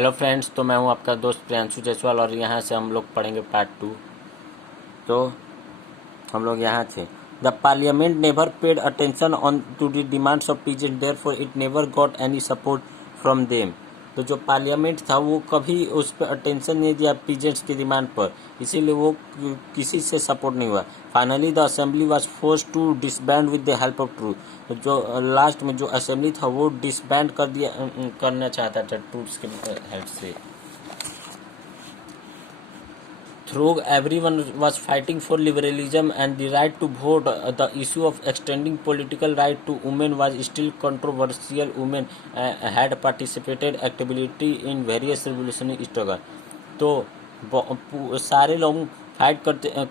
Hello friends, तो मैं हूं आपका दोस्त प्रियांशु जायसवाल और यहाँ से हम लोग पढ़ेंगे पार्ट 2। तो हम लोग यहाँ थे। The parliament never paid attention on to the demands of peasant, therefore it never got any support from them. तो जो पार्लियामेंट था वो कभी उस पर अटेंशन नहीं दिया पीजेंट्स की डिमांड पर, इसीलिए वो किसी से सपोर्ट नहीं हुआ। Finally the assembly was force to disband with the help of truth. जो लास्ट में जो असेंबली था वो डिसबैंड करना चाहता था ट्रूथ्स के हेल्प से। Though everyone was fighting for liberalism and the right to vote, the issue of extending political right to women was still controversial. Women had participated actively in various revolutionary struggles. तो सारे लोग fight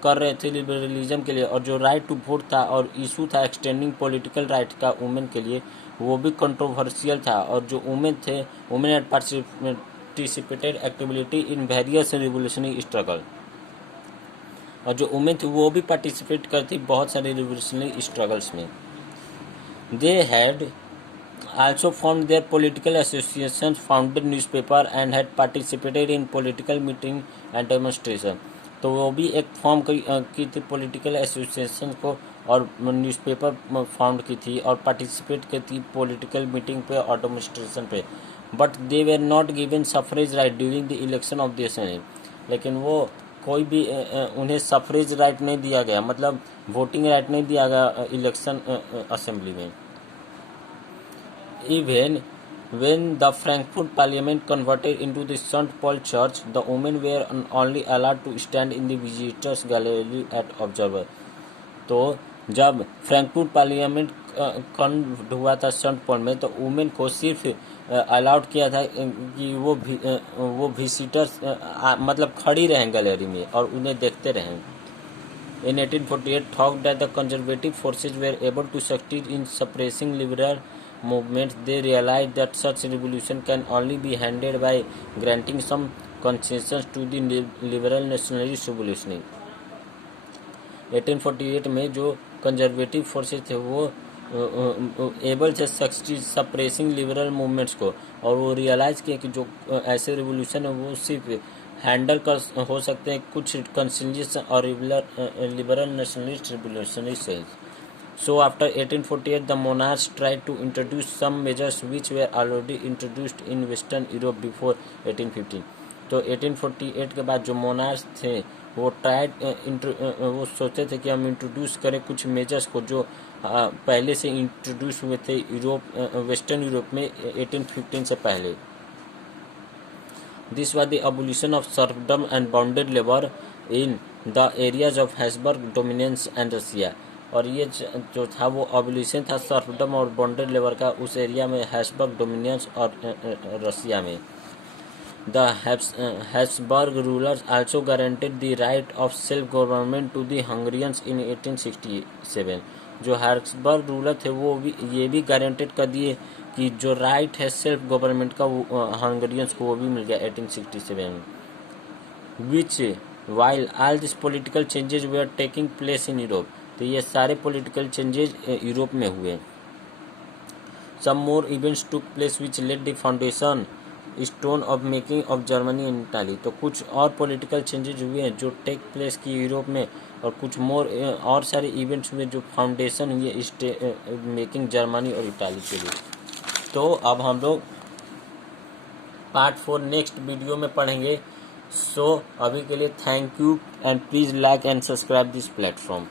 कर रहे थे liberalism के लिए, और जो राइट टू वोट था और इशू था एक्सटेंडिंग पॉलिटिकल राइट का वुमेन के लिए, वो भी कंट्रोवर्शियल था। और जो वुमेन थे, women had participated activity in various revolutionary struggle, और जो वुमेन थी वो भी पार्टिसिपेट करती बहुत सारे रिवोल्यूशनरी स्ट्रगल्स में। They had also formed their political associations, founded newspaper and had participated in political meeting and demonstration। तो वो भी एक फॉर्म की थी पॉलिटिकल एसोसिएशन को, और न्यूज़पेपर फाउंड की थी और पार्टिसिपेट की थी पॉलिटिकल मीटिंग पे और डेमोन्स्ट्रेशन पे। But they were not given suffrage right during the election of the assembly. लेकिन वो कोई भी उन्हें सफरेज राइट नहीं दिया गया, मतलब वोटिंग राइट नहीं दिया गया इलेक्शन असेंबली में। Even when the Frankfurt Parliament converted into the St. Paul Church, the women were only allowed to stand in the visitors gallery at observer। तो जब फ्रैंकफर्ट पार्लियामेंट कन्वर्ट हुआ था Saint Paul में, तो women को सिर्फ allowed किया था कि वो विजिटर्स मतलब खड़ी रहें गैलरी में और उन्हें देखते रहें। In 1848, thought that the conservative forces were able to succeed in suppressing liberal movements, they realized that such revolution can only be handled by granting some concessions to the liberal nationalist revolution। 1848 में जो conservative forces थे वो able थे suppressing liberal movements को, और वो realise किए कि जो ऐसे रिवोल्यूशन है वो सिर्फ हैंडल कर हो सकते हैं कुछ कंसिलियस और लिबरल नेशनलिस्ट रिवोल्यूशनरी से। So after 1848, the monarchs tried to introduce some measures which were already introduced in Western Europe before 1850। तो 1848 के बाद जो मोनार्स थे वो वो सोचते थे कि हम इंट्रोड्यूस करें कुछ मेजर्स को जो पहले से इंट्रोड्यूस हुए थे वेस्टर्न यूरोप में 1815 से पहले। This was the abolition of serfdom and bonded labor in the areas of Habsburg dominance and Russia। और ये जो था वो अबोलिशन था सर्फडम और बॉन्डेड लेबर का उस एरिया में हैब्सबर्ग डोमिनियंस और रसिया में। The Habsburg rulers also guaranteed the right of self government to the Hungarians in 1867। जो हैब्सबर्ग रूलर थे वो भी ये भी गारंटेड कर दिए कि जो राइट है सेल्फ गवर्नमेंट का वो हंगरियंस को वो भी मिल गया 1867 में। Which while all this political changes were taking place in Europe. तो ये सारे पॉलिटिकल चेंजेस यूरोप में हुए। Some more events took place which led the foundation stone of making of Germany and Italy. तो कुछ और पॉलिटिकल चेंजेस हुए हैं जो टेक प्लेस की यूरोप में, और कुछ मोर और सारे इवेंट्स हुए जो फाउंडेशन हुए मेकिंग जर्मनी और इटाली के लिए। तो अब हम लोग पार्ट 4 नेक्स्ट वीडियो में पढ़ेंगे। सो अभी के लिए thank you and please like and subscribe this platform.